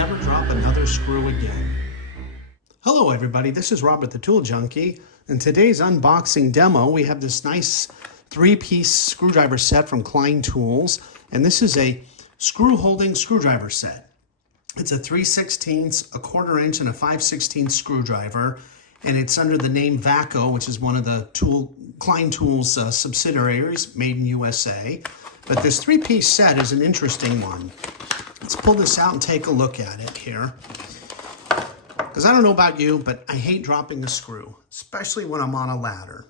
never drop another screw again. Hello everybody, this is Robert the Tool Junkie. In today's unboxing demo, we have this nice 3-piece screwdriver set from Klein Tools, and this is a screw holding screwdriver set. It's a 3/16, a 1/4 inch, and a 5/16 screwdriver, and it's under the name Vaco, which is one of the Klein Tools subsidiaries, made in USA. But this 3-piece set is an interesting one. Let's pull this out and take a look at it here. Because I don't know about you, but I hate dropping a screw, especially when I'm on a ladder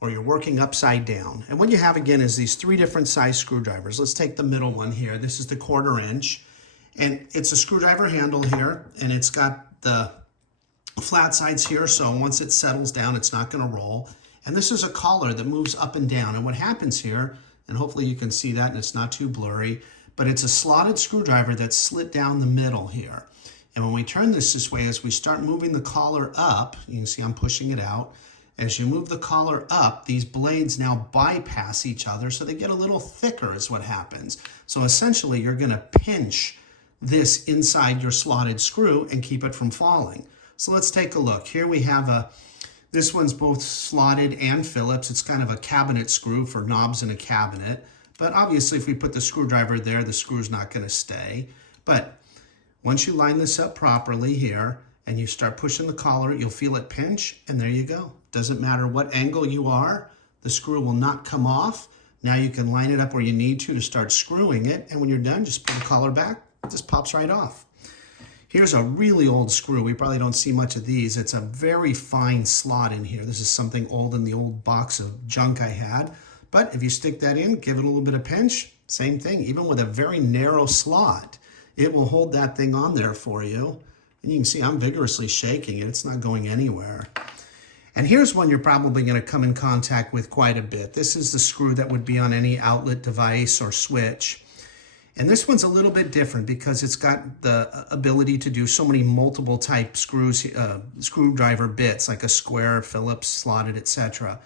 or you're working upside down. And what you have again is these 3 different size screwdrivers. Let's take the middle one here. This is the 1/4 inch, and it's a screwdriver handle here, and it's got the flat sides here, so once it settles down, it's not going to roll. And this is a collar that moves up and down. And what happens here, and hopefully you can see that and it's not too blurry, but it's a slotted screwdriver that's slit down the middle here. And when we turn this way, as we start moving the collar up, you can see I'm pushing it out. As you move the collar up, these blades now bypass each other, so they get a little thicker is what happens. So essentially, you're gonna pinch this inside your slotted screw and keep it from falling. So let's take a look. Here we have this one's both slotted and Phillips. It's kind of a cabinet screw for knobs in a cabinet. But obviously, if we put the screwdriver there, the screw's not gonna stay. But once you line this up properly here and you start pushing the collar, you'll feel it pinch, and there you go. Doesn't matter what angle you are, the screw will not come off. Now you can line it up where you need to start screwing it, and when you're done, just pull the collar back, it just pops right off. Here's a really old screw. We probably don't see much of these. It's a very fine slot in here. This is something old in the old box of junk I had. But if you stick that in, give it a little bit of pinch, same thing. Even with a very narrow slot, it will hold that thing on there for you. And you can see I'm vigorously shaking it. It's not going anywhere. And here's one you're probably going to come in contact with quite a bit. This is the screw that would be on any outlet device or switch. And this one's a little bit different because it's got the ability to do so many multiple type screwdriver bits, like a square, Phillips, slotted, etc.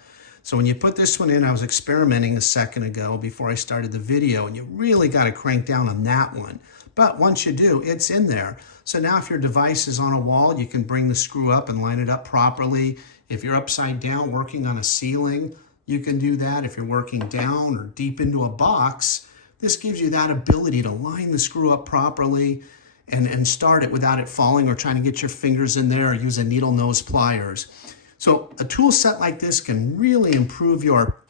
So when you put this one in, I was experimenting a second ago before I started the video, and you really got to crank down on that one. But once you do, it's in there. So now if your device is on a wall, you can bring the screw up and line it up properly. If you're upside down working on a ceiling, you can do that. If you're working down or deep into a box, this gives you that ability to line the screw up properly and start it without it falling or trying to get your fingers in there or use a needle nose pliers. So a tool set like this can really improve your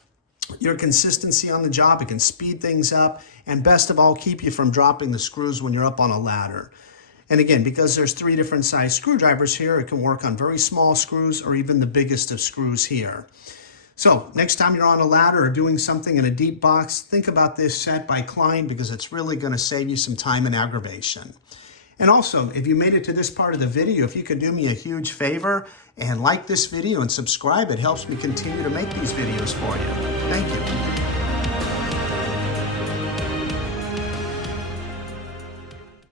consistency on the job. It can speed things up, and best of all, keep you from dropping the screws when you're up on a ladder. And again, because there's 3 different size screwdrivers here, it can work on very small screws or even the biggest of screws here. So next time you're on a ladder or doing something in a deep box, think about this set by Klein, because it's really going to save you some time and aggravation. And also, if you made it to this part of the video, if you could do me a huge favor and like this video and subscribe, it helps me continue to make these videos for you. Thank you.